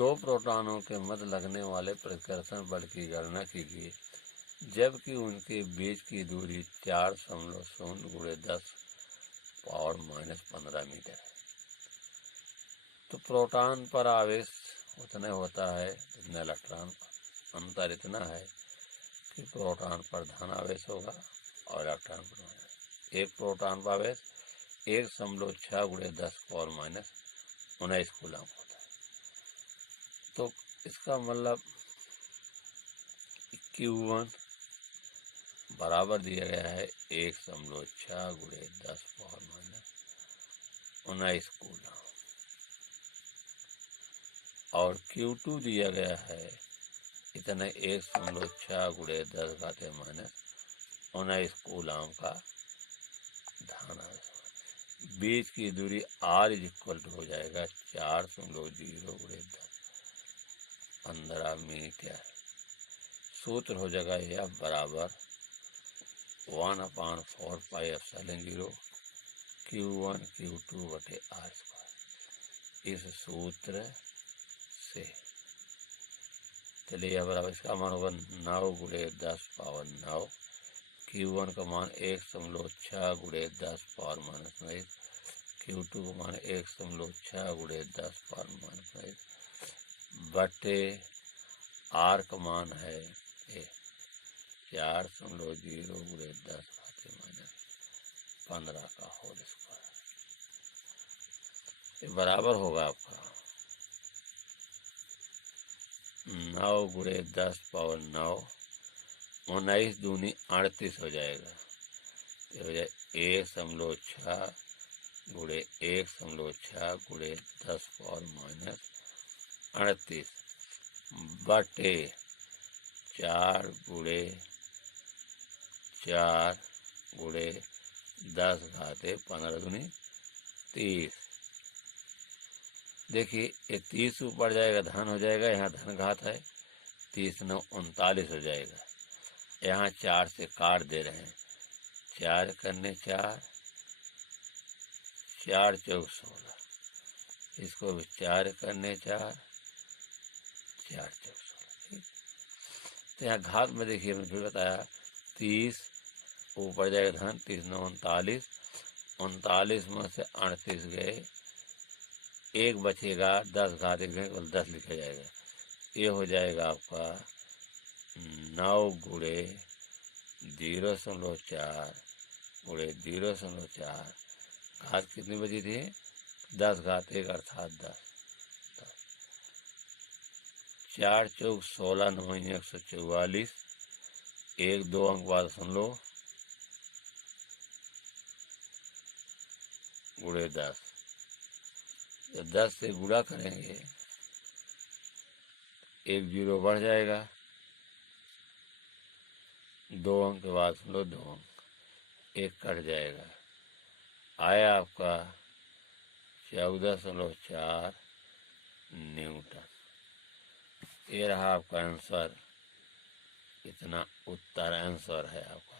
दो प्रोटॉनों के मध्य लगने वाले प्रतिकर्षण बल की गणना कीजिए जबकि उनके बीच की दूरी 4.0 × 10⁻⁻15 मीटर है। तो प्रोटॉन पर आवेश उतना होता है जितना इलेक्ट्रॉन। अंतर इतना है कि प्रोटॉन पर धन आवेश होगा और इलेक्ट्रॉन पर माइनस। एक प्रोटॉन पर आवेश 1.6 × 10⁻⁹ कूलम होता है। तो इसका मतलब Q1 बराबर दिया गया है 1.6 × 10⁻⁹ कूलम और Q2 दिया गया है इतना 1.6 × 10⁻⁻19 कूलम का धन आवेश। बीच की दूरी R = हो जाएगा 4.0 × 10⁻15 मीटर। सूत्र हो जाएगा यह बराबर 1/4πε0 Q1 Q2/R²। इस सूत्र से चलिए बराबर इसका मान होगा 9 × 10⁻9। Q1 का मान 1.6 × 10⁻⁻⁹ Q2 का मान 1.6 × 10⁻⁻⁹ बटे R का मान है 4.0 × 10⁻⁻15 का होल स्क्वायर। ये बराबर होगा आपका 9 × 10⁻9 19 दूनी 38 हो जाएगा। ये हो जाए 1.6 × 1.6 × 10⁻⁻38 बटे 4 × 4 × 10⁻15 दूनी 30। देखिए ये 30 ऊपर जाएगा धन हो जाएगा, यहाँ धन घात है 30 × 9 39 हो जाएगा। यहाँ 4 से काट दे रहे हैं 4 करने 4 4 चौक 16 इसको भी 4 करने 4 4 चौक 16। ठीक, तो यहाँ घात में देखिए मैंने फिर बताया 30 ऊपर जाएगा धन 30 × 9 39 39 में से 38 गए एक बचेगा 10 घात 1 केवल 10 लिखा जाएगा। ये हो जाएगा आपका 9 × 0.4 × 0.4 घात कितनी बची थी 10 घात 1 अर्थात 10 4 चौक 16 9 144 1 2 अंक बाद सुन लो गुणे 10। जब 10 से गुणा करेंगे 1 0 बढ़ जाएगा 2 अंक के बाद सुन लो 2 अंक 1 कट जाएगा आया आपका 14.4 न्यूटन। ये रहा आपका आंसर। इतना उत्तर आंसर है आपका।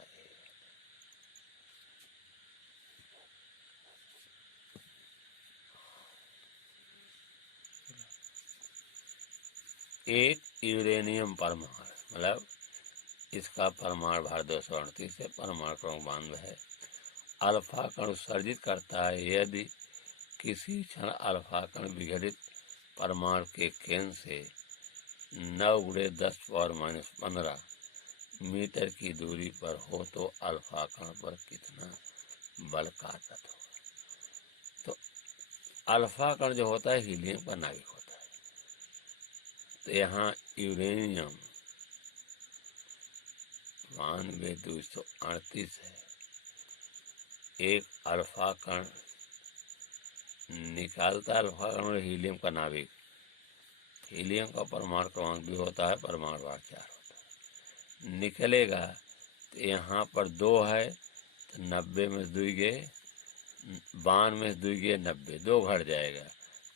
एक यूरेनियम परमाणु मतलब इसका परमाणु भार 238 है, परमाणु क्रमांक 92 है। अल्फा कण उत्सर्जित करता है यदि किसी क्षण अल्फा कण विघटित परमाणु के केंद्र से 9 × 10⁻⁻15 मीटर की दूरी पर हो तो अल्फा कण पर कितना बल कार्यरत होगा। तो अल्फा कण जो होता है हीलियम का नाभिक होता है। तो यहाँ यूरेनियम 92,238 है। एक अल्फा कण निकालता है, अल्फा कण हीलियम का नाभिक। हीलियम का परमाणु क्रमांक 2 होता है, परमाणु भार 4 होता है। निकलेगा तो यहाँ पर 2 है तो 90 में 2 गए 92 में 2 गए 90 2 घट जाएगा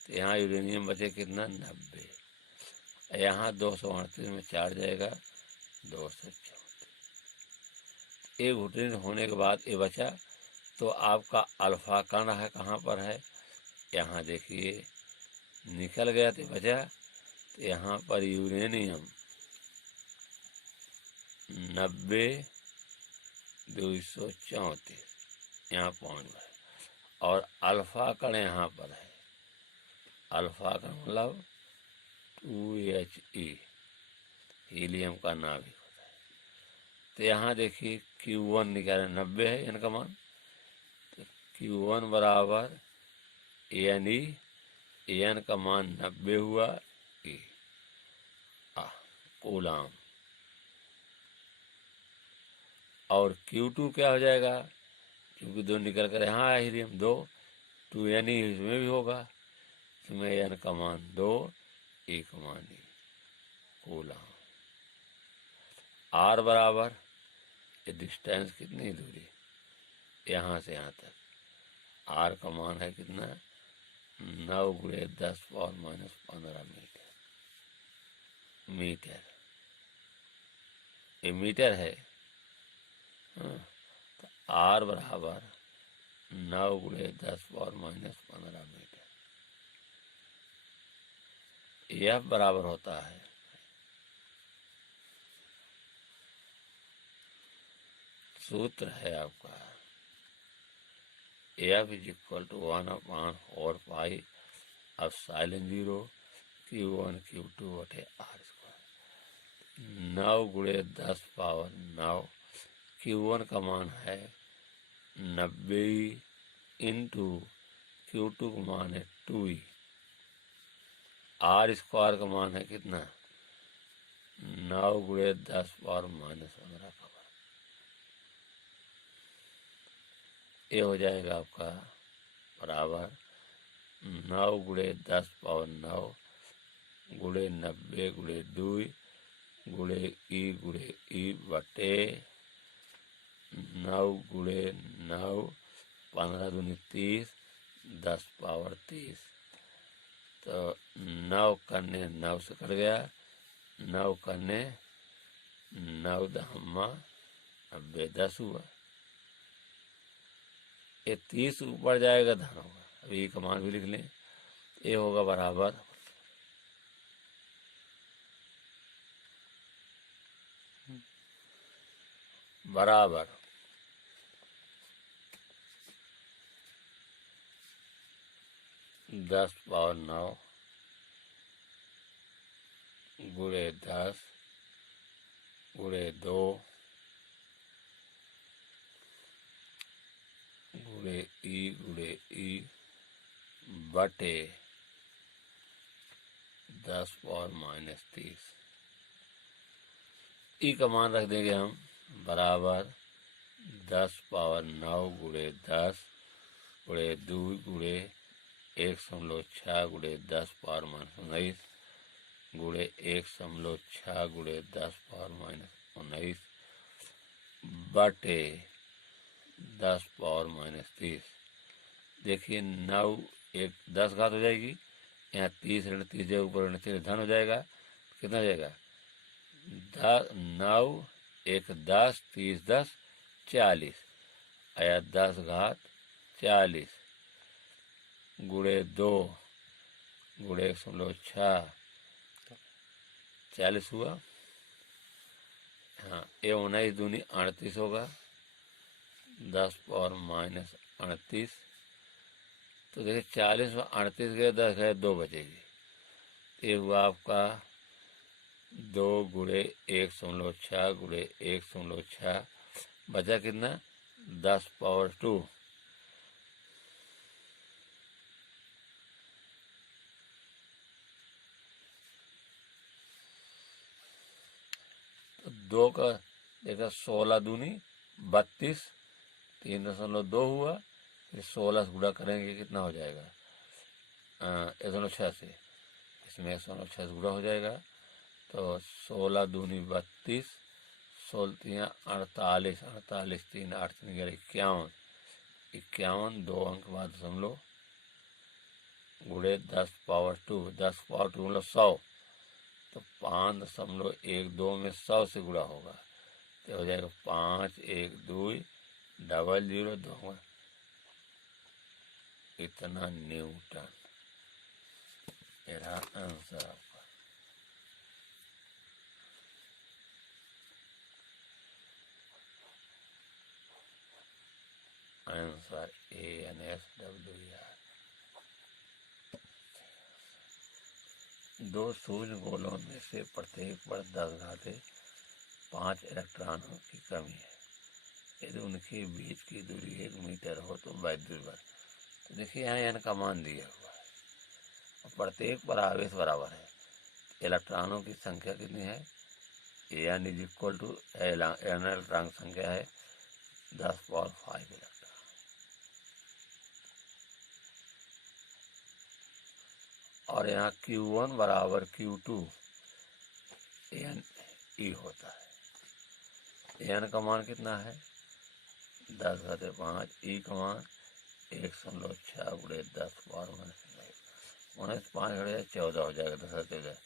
तो यहाँ यूरेनियम बचे कितना 90। यहाँ 238 में 4 जाएगा 234। एक घुटने होने के बाद ये बचा तो आपका अल्फा कण है कहाँ पर है यहाँ देखिए निकल गया तो बचा तो यहाँ पर यूरेनियम 90,234 यहाँ पहुँच गए। और अल्फा कण यहाँ पर है, अल्फा कण मतलब 2He, हीलियम का नाभिक होता है। तो यहाँ देखिए Q1 निकाले 90 है इनका मान, तो Q1 बराबर Ne, एन का मान 90 हुआ E कूलाम। और Q2 क्या हो जाएगा, क्योंकि 2 निकल कर यहाँ आया हीलियम 2, 2Ne इसमें भी होगा, इसमें एन का मान 2, E का मान E कूलाम। R बराबर, ये डिस्टेंस कितनी दूरी यहाँ से यहाँ तक, R का मान है कितना 9 × 10⁻⁻15 मीटर, ये मीटर है। हाँ, तो R बराबर 9 × 10⁻⁻15 मीटर। F बराबर होता है सूत्र है आपका F = 1/4πε0 Q1 Q2/R²। 9 × 10⁻9, Q1 का मान है 90 इंटू Q2 का मान है 2E, R² का मान है कितना 9 × 10⁻⁻15 का। ये हो जाएगा आपका बराबर 9 × 10⁻9 × 90 × 2 × E बटे 9 × 9, 15 दूनी 30, 10⁻30। तो 9 करने 9 से कट गया, 9 करने 9 दहम्मा 90, 10 हुआ। ये 30 ऊपर जाएगा धन होगा, अभी का मान भी लिख लें, ये होगा बराबर 10⁻9 × 10 × 2 × E बटे 10⁻30। ई का मान रख देंगे हम बराबर 10⁻9 × 10 × 2 × 1.6 × 10⁻19 × 1.6 × 10⁻19 बटे 10⁻30। देखिए 9 1 10 घात हो जाएगी, यहाँ 30 ऋण 30 जगह ऊपर ऋण 30 धन हो जाएगा, कितना हो जाएगा 9 1 10, 30 10 40, आया 10 घात 40 × 2 × 1.6 40 हुआ। हाँ, ये 19 दूनी 38 होगा, 10⁻38। तो देखिए 40 में 38 गए, 10 गए, 2 बचेगी। ये हुआ आपका 2 × 1.6 × 1.6 बचा कितना 10⁻2। तो 2 का देखा 16 दूनी 32, 3.2 हुआ, फिर 16 से गुणा करेंगे कितना हो जाएगा 1.6 से, इसमें 1.6 से गुणा हो जाएगा। तो 16 दूनी 32, 16 3 48, 48 3 8 3 11 51, 2 अंक बाद दशमलव गुणे 10⁻2, 10⁻2 मतलब 100, तो 5.12 में 100 से गुणा होगा, तो हो जाएगा 5 1 2 00 2, इतना न्यूटन। मेरा आंसर आपका। Answer ANSWER। दो सूर्य गोलों में से प्रत्येक पर 10⁵5 इलेक्ट्रॉनों की कमी है। यदि उनके बीच की दूरी 1 मीटर हो तो वैद्युत बल। तो देखिए यहाँ n का मान दिया हुआ है और प्रत्येक पर आवेश बराबर है। इलेक्ट्रॉनों की संख्या कितनी है? n = n इलेक्ट्रॉन संख्या है 10⁵ इलेक्ट्रॉन। और यहाँ Q1 = Q2 NE होता है। n का मान कितना है? 10⁵5। E का मान 1.6 × 10⁻⁻⁴ 5 × 14 हो जाएगा। 10⁻14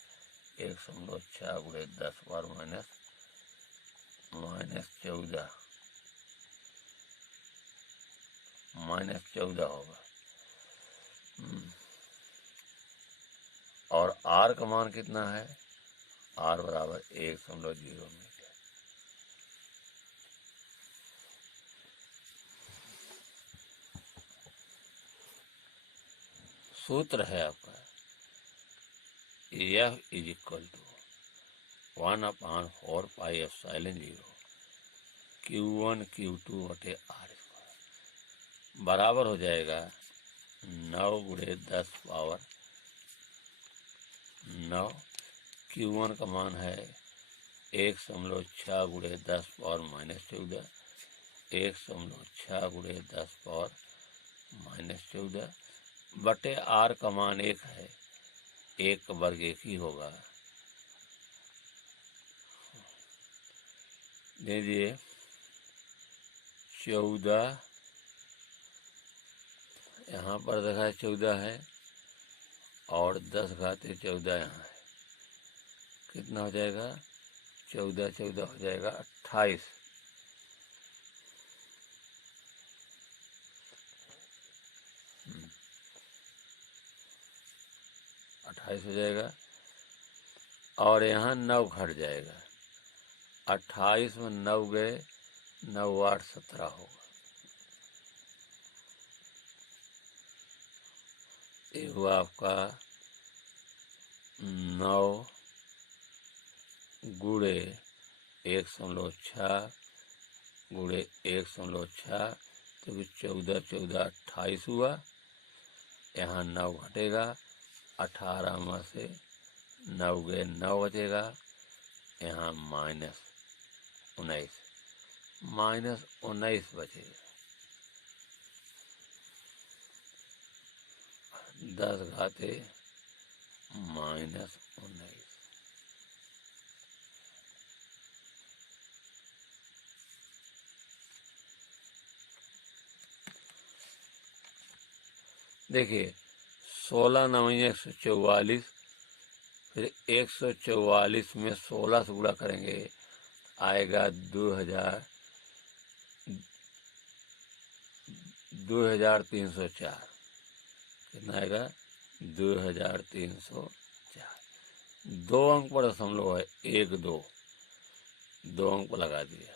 1.6 × 10⁻⁻14 -14 होगा। और R का मान कितना है? R = 1.0 metre. सूत्र है आपका F = 1/4πε0 Q1 Q2/R² बराबर हो जाएगा 9 × 10⁻⁹। Q1 का मान है 1.6 × 10⁻⁻14 1.6 × 10⁻⁻14 बटे R का मान 1 है। 1 का वर्ग 1 ही होगा। दीजिए 14, यहाँ पर देखा है 14 है और 10⁻14 यहाँ है। कितना हो जाएगा? 14 14 हो जाएगा 28। 28 हो जाएगा और यहाँ 9 घट जाएगा। 28 में 9 गए, 9 8 17 होगा। ये हुआ आपका 9 × 1.6 × 1.6 तो 14 14 28 हुआ। यहाँ 9 घटेगा, 18 में से 9 गए 9 बचेगा। यहाँ -19 बचेगा। 10⁻⁻19। देखिए 16 9 144, फिर 144 में 16 से गुणा करेंगे आएगा 2304। कितना आएगा? 2304। 2 अंक पर दशमलव है, 1 2 2 अंक पर लगा दिया।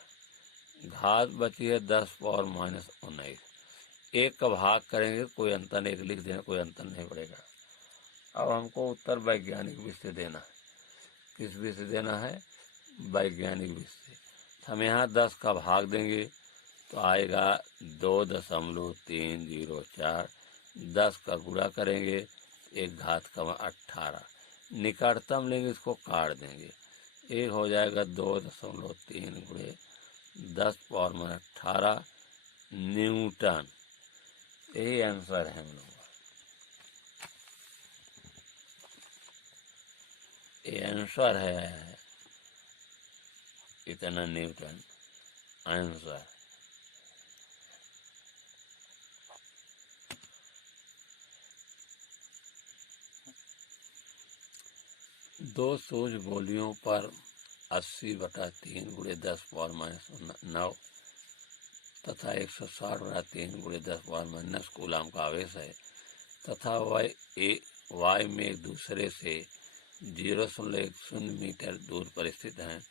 घात बची है 10⁻⁻19। 1 का भाग करेंगे कोई अंतर, 1 लिख देना, कोई अंतर नहीं पड़ेगा। अब हमको उत्तर वैज्ञानिक विधि से देना है। किस विधि से देना है? वैज्ञानिक विधि से। हम यहाँ 10 का भाग देंगे तो आएगा 2.304। 10 का गुणा करेंगे 1 घात का 18। निकटतम लेंगे, इसको काट देंगे। 1 हो जाएगा 2.3 × 10⁻18 न्यूटन। यही आंसर है हम लोग का। ये आंसर है, इतना न्यूटन आंसर। दो सूर्य गोलियों पर 80/3 × 10⁻⁹ तथा 160/3 × 10⁻⁻⁹ कूलाम का आवेश है तथा वह वाय में एक दूसरे से 0.10 मीटर दूर पर स्थित हैं।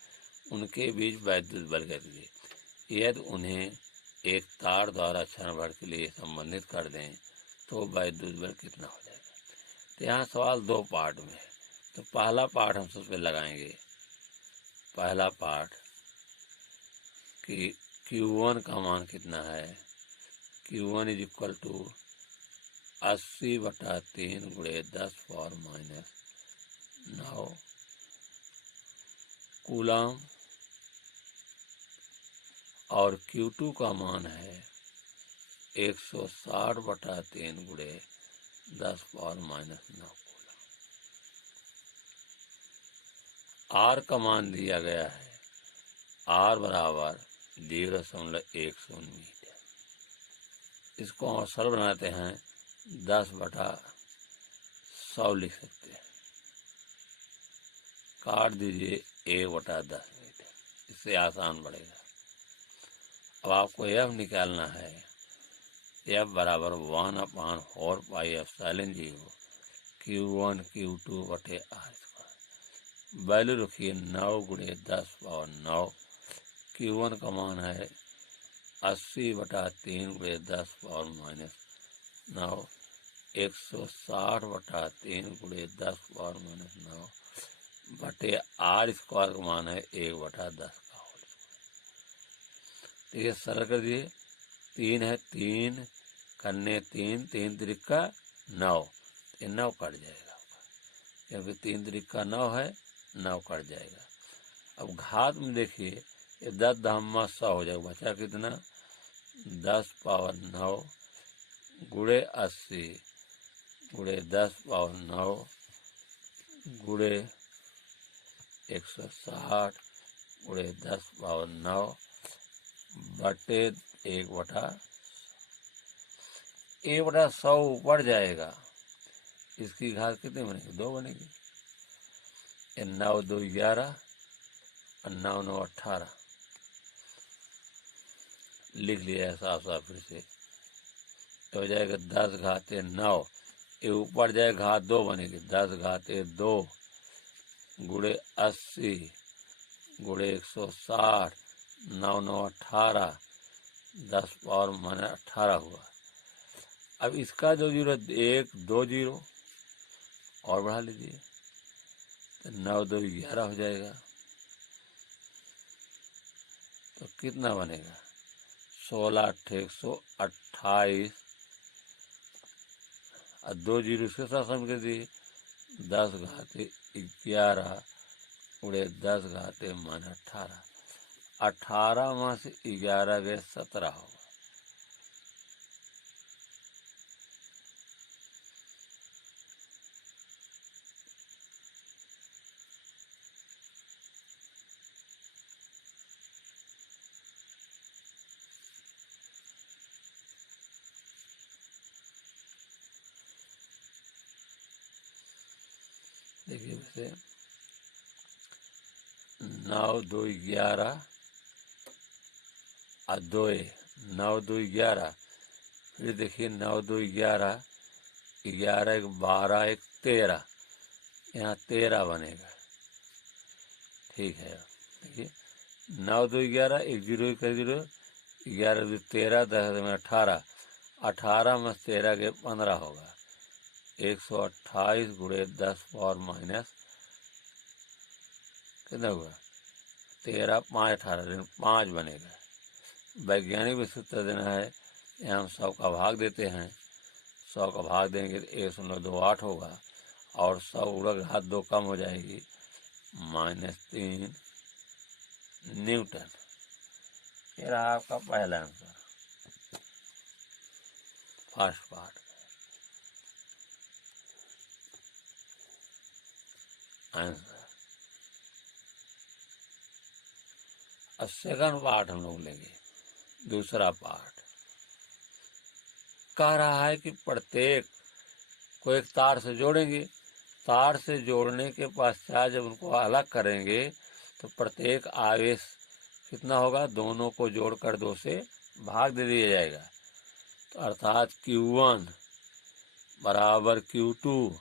उनके बीच वैद्युत बल गति। यदि उन्हें एक तार द्वारा क्षण भर के लिए संबंधित कर दें तो वैद्युत बल कितना हो जाएगा। तो यहाँ सवाल दो पार्ट में है। तो पहला पार्ट हम सबसे लगाएंगे। पहला पार्ट कि Q1 का मान कितना है। Q1 is equal to 80/3 × 10⁻⁹ coulomb और Q2 का मान है 160/3 × 10⁻⁹ कूलम। R का मान दिया गया है, R बराबर 0.10 मीटर। इसको हम सरल बनाते हैं 10/100 लिख सकते हैं। काट दीजिए 1/10 मीटर, इससे आसान पड़ेगा। अब आपको F निकालना है। F बराबर 1/4πε0 Q1 Q2/R²। वैल्यू रखिए 9 × 10⁻9। Q1 का मान है 80/3 × 10⁻⁹ 160/3 × 10⁻⁹ बटे R² का मान है 1/10 का होल। ये सरल कर दिए। 3 है, 3 करने 3 त्रिका 9, ये 9 कट जाएगा क्योंकि 3 त्रिका 9 है, 9 कट जाएगा। अब घात में देखिए ये 10⁻100 हो जाएगा। बचा कितना 10⁻9 × 80 × 10⁻9 × 160 × 10⁻9 बटे 1/100 ऊपर जाएगा। इसकी घात कितनी बनेगी, 2 बनेगी। 9 2 11 और 9 9 18 लिख लिया साफ साफ फिर से। तो हो जाएगा 10⁻9, ये ऊपर जाए घात 2 बनेगी। 10⁻2 × 80 × 160 9 9 18 10⁻18 हुआ। अब इसका जो जीरो 1 2 जीरो और बढ़ा लीजिए तो 9 2 11 हो जाएगा। तो कितना बनेगा 16 8 128 और 2 जीरो इसके साथ सम कर दिए 10⁻11 × 10⁻18 18 में से 11 गए 17 होगा। देखिए वैसे 9 2 11 और 2 9 2 11। फिर देखिए 9 2 11 11 1 12 1 13, यहाँ 13 बनेगा। ठीक है, देखिए 9 2 11 1 0 1 0 11 2 13 10 में 18 18 में 13 के 15 होगा। 128 × 10⁻⁻ कितना हुआ 13 5 18 5 बनेगा। वैज्ञानिक भी सूत्र देना है। यहाँ हम 100 का भाग देते हैं। 100 का भाग देंगे तो 1.28 होगा और 100 उड़ा घात 2 कम हो जाएगी -3 न्यूटन। ये रहा आपका पहला आंसर, फर्स्ट पार्ट आंसर। अब सेकंड पार्ट हम लोग लेंगे। दूसरा पार्ट कह रहा है कि प्रत्येक को एक तार से जोड़ेंगे। तार से जोड़ने के पश्चात जब उनको अलग करेंगे तो प्रत्येक आवेश कितना होगा, दोनों को जोड़कर 2 से भाग दे दिया जाएगा। तो अर्थात Q1 बराबर Q2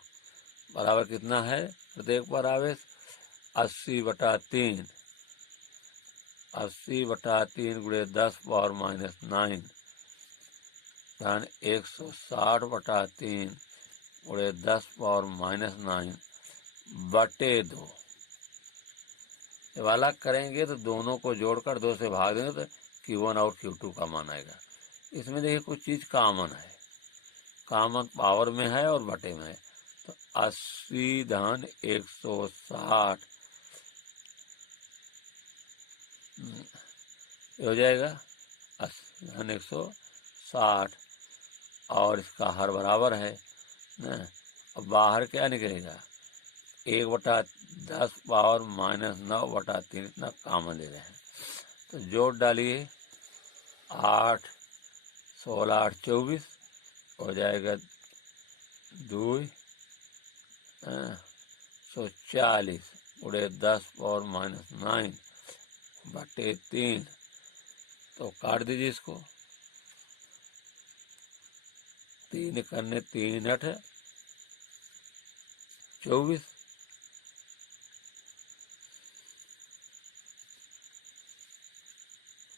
बराबर कितना है, प्रत्येक पर आवेश 80/3 80/3 गुणे 10⁻⁹ धन 160/3 गुणे 10⁻⁹ बटे 2। जब अलग करेंगे तो दोनों को जोड़कर 2 से भाग देंगे तो Q1 और Q2 का मान आएगा। इसमें देखिए कुछ चीज कॉमन है, कॉमन पावर में है और बटे में है। तो 80 धन 160 हो जाएगा 80 धन 160 और इसका हर बराबर है ना। अब बाहर क्या निकलेगा 1/10⁻⁹ इतना कॉमन ले रहे हैं तो जोड़ डालिए 8 16 8 24 हो जाएगा 2 140 गुणे 10⁻⁹ बटे 3। तो काट दीजिए इसको, 3 करने 3 8 24।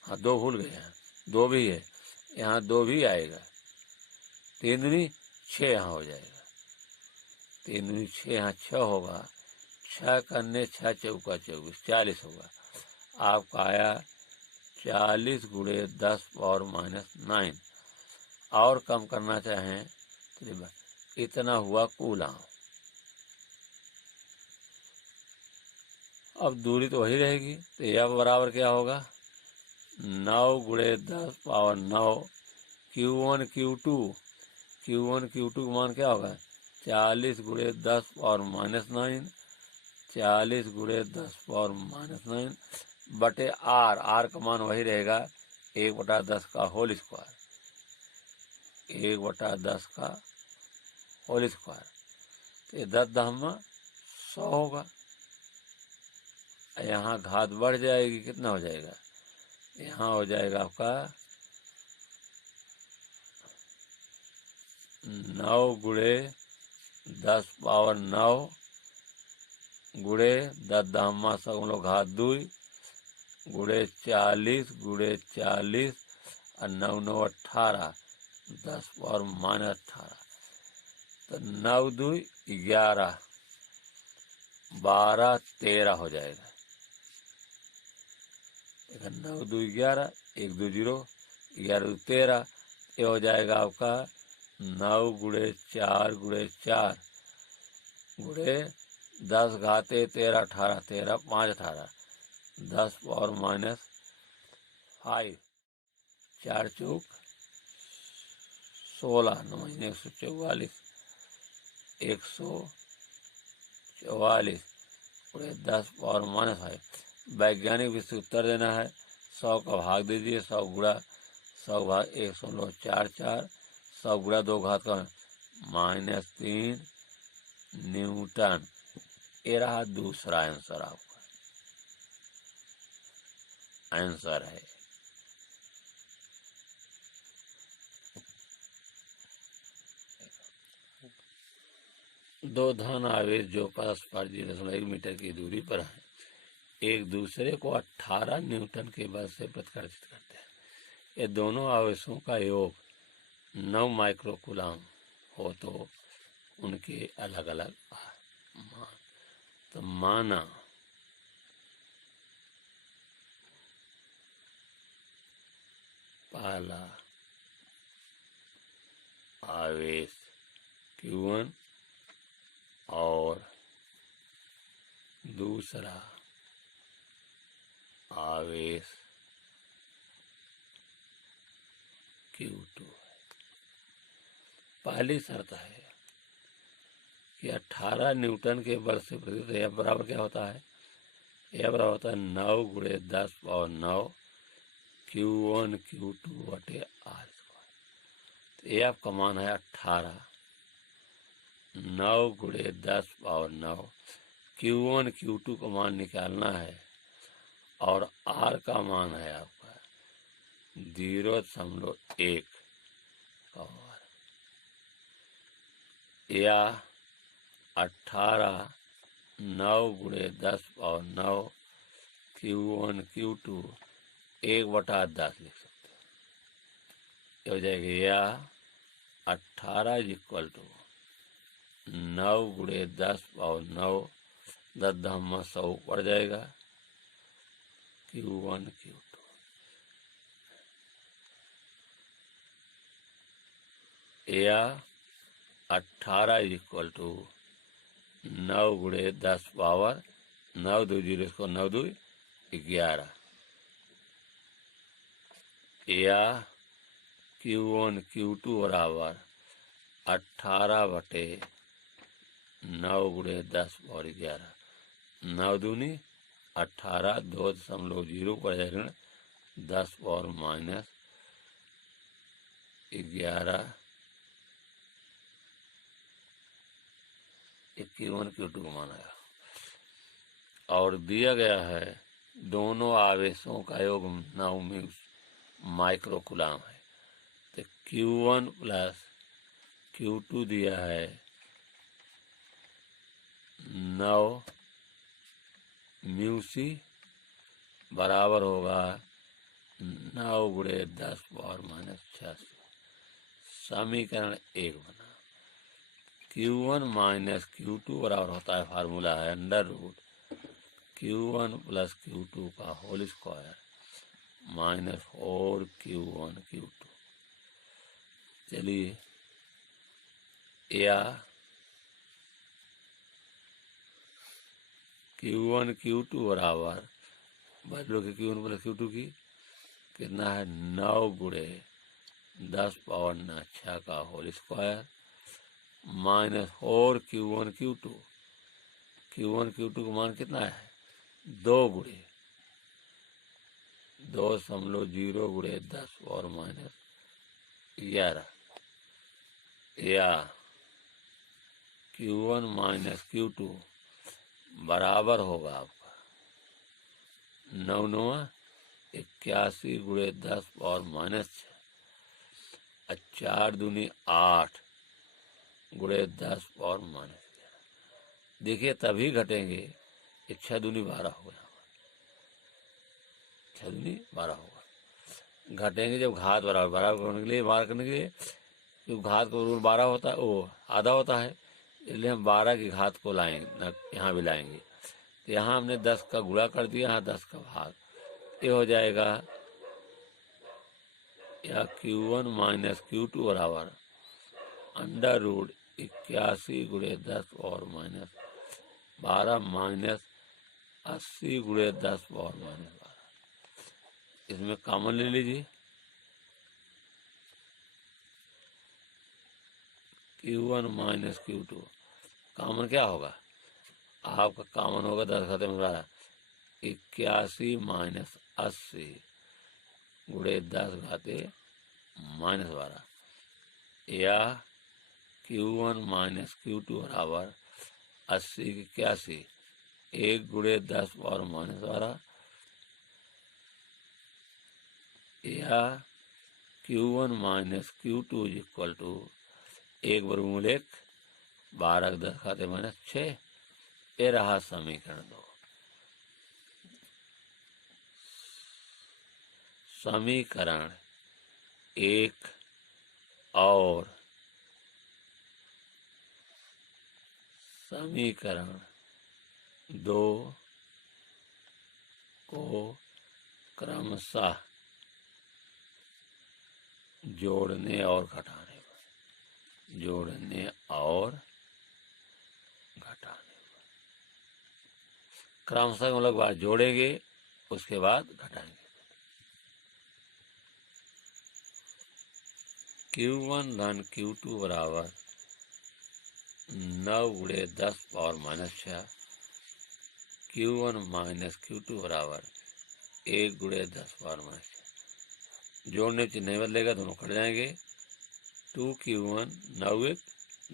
हाँ 2 भूल गए हैं, 2 भी है यहाँ, 2 भी आएगा। 3 दूनी 6 यहाँ हो जाएगा, 3 दूनी 6 यहाँ 6 होगा, 6 करने 6 चौका 24 40 होगा। आपका आया 40 गुणे 10⁻⁹ और कम करना चाहें तो इतना हुआ कूलाम। अब दूरी तो वही रहेगी तो यह बराबर क्या होगा 9 गुणे 10⁻⁹ Q1 Q2 का मान क्या होगा 40 गुणे 10⁻⁹ 40 गुणे 10⁻⁹ बटे R का मान वही रहेगा 1/10 का होल स्क्वायर, 1/10 का होल स्क्वायर। तो ये 10⁻100 होगा। यहाँ घात बढ़ जाएगी, कितना हो जाएगा यहाँ हो जाएगा आपका 9 गुणे 10⁻⁹ गुणे 10⁻⁻ घात 2 गुणे 40 गुणे 40 और 9 9 18 10⁻⁻18। तो 9 2 11 12 13 हो जाएगा। 9 2 11 1 2 0 11 2 13। ये हो जाएगा आपका 9 गुणे 4 गुणे 4 गुणे 10 घाते 13 18 13 5 18 10⁻⁻5 4 चौक 16 9 144 144 गुणे 10⁻⁻5। वैज्ञानिक भी से उत्तर देना है। 100 का भाग दीजिए, 100 गुणा 100 भाग 100.44 100 गुणा 2 घात का -3 न्यूटन। ये रहा दूसरा आंसर, आपका आंसर है। दो धन आवेश जो परस्पर 0.1 मीटर की दूरी पर है एक दूसरे को 18 न्यूटन के बल से प्रतिकर्षित करते हैं। ये दोनों आवेशों का योग 9 माइक्रोकूलम हो तो उनके अलग अलग मान। तो माना पहला आवेश Q1 और दूसरा आवेश Q2। पहली शर्त है कि 18 न्यूटन के बल से प्रेरित यह बराबर क्या होता है, यह बराबर होता है 9 गुणे 10⁻⁹ Q1 Q2 बटे R स्क्वायर। तो ये आपका मान है 18। 9 गुणे 10⁻⁹ Q1 Q2 का मान निकालना है और R का मान है आपका 0.1 या 18 9 गुणे 10⁻⁹ Q1 Q2 1/10 लिख सकते हो। ये हो जाएगा या 18 इक्वल टू 9 गुणे 10⁻9 10 पड़ जाएगा Q1 Q2। या 18 इक्वल टू 9 गुणे 10⁻9 2 0 इसको 9 2 11 या Q1 Q2 बराबर 18/9 गुणे 10⁻11 9 दूनी 18 2.0 पड़ जाएगा 10⁻−11 Q1 Q2 को माना गया। और दिया गया है दोनों आवेशों का योग 9 माइक्रो कूलाम है। तो Q1 प्लस Q2 दिया है 9 म्यूसी बराबर होगा 9 गुणे 10⁻−86। समीकरण 1 बना। Q1 माइनस Q2 बराबर होता है, फार्मूला है √Q1 प्लस Q2 का होल स्क्वायर -4Q1 Q2। चलिए या Q1 Q2 बराबर बदलो कि Q1 प्लस Q2 की कितना है 9 गुणे 10⁻6 का whole square -4Q1 Q2। Q1 Q2 का मान कितना है 2 गुणे 2.0 गुणे 10⁻11 या Q1 माइनस Q2 बराबर होगा आपका 9 9 81 गुणे 10⁻6 4 दूनी 8 गुणे 10⁻11। देखिए तभी घटेंगे 6 दूनी 12 होगा, 6 दूनी 12 होगा। घटेंगे जब घात बराबर करने के लिए बार करने के लिए, क्योंकि घात को 12 होता है वो आधा होता है, इसलिए हम 12 की घात को लाएंगे, यहाँ भी लाएंगे। तो यहाँ हमने 10 का गुणा कर दिया, यहाँ 10 का भाग। ये हो जाएगा या Q1 माइनस Q2 बराबर √81 गुणे 10⁻12 माइनस 80 गुणे 10⁻12। इसमें कॉमन ले लीजिए। Q1 माइनस Q2 कॉमन क्या होगा आपका? कॉमन होगा 10 खाते में 81 माइनस 80 गुणे 10 घाते -12 या Q1 माइनस Q2 बराबर 80 की 81 1 गुणे 10⁻12 या Q1 minus Q2 equal to 1 वर्गमूल 1 12 10 खाते -6। ये रहा समीकरण 2। समीकरण 1 और समीकरण 2 को क्रमशः जोड़ने और घटाने पर, जोड़ने और घटाने पर, क्रमशः मतलब बार जोड़ेंगे उसके बाद घटाएंगे। Q1 धन Q2 बराबर 9 गुणे 10⁻6 Q1 माइनस Q2 बराबर 1 गुणे 10⁻6। जोड़ने चिन्ह नहीं बदलेगा, दोनों कट जाएंगे। 2Q1 9 1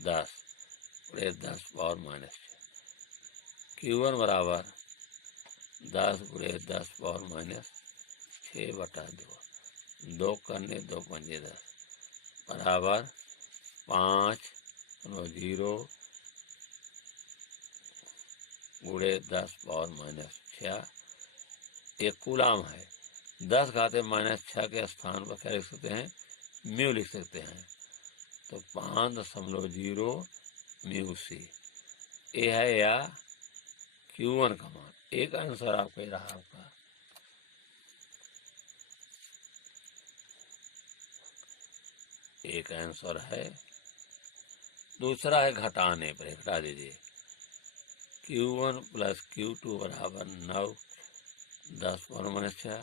10 गुणे 10⁻6 Q1 बराबर 10 गुणे 10⁻6/2 2 करने 2 पंजे 10 बराबर 5 0 गुणे 10⁻6 एक कूलाम है। 10 घाते -6 के स्थान पर क्या लिख सकते हैं, म्यू लिख सकते हैं। तो 5.0 म्यू सी ये है या Q1 का मान। एक आंसर आपका ही रहा आपका। एक आंसर है। दूसरा है घटाने पर, घटा दीजिए। Q1 + Q2 बराबर 9 10 पावर -6।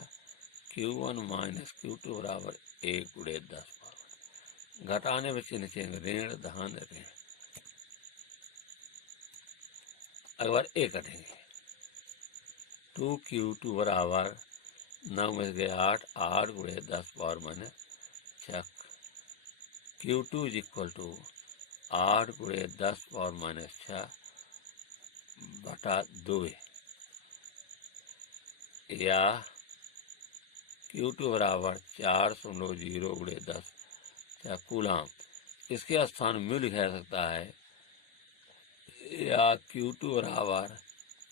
Q1 - Q2 बराबर 1 × 10 पावर। घटाने में चिन्ह लिखेंगे ऋण धन ऋण। अगली बार एक कटेंगे। 2Q2 बराबर 9 में से 8 8 × 10 पावर -6। Q2 = 8 × 10 पावर -6 बटा 2 या Q2 बराबर 4.0 × 10 कूलाम। इसके स्थान म्यू लिखा जा सकता है या Q2 बराबर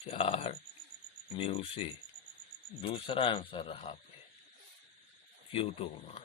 4 म्यू सी। दूसरा आंसर रहा Q2 मान।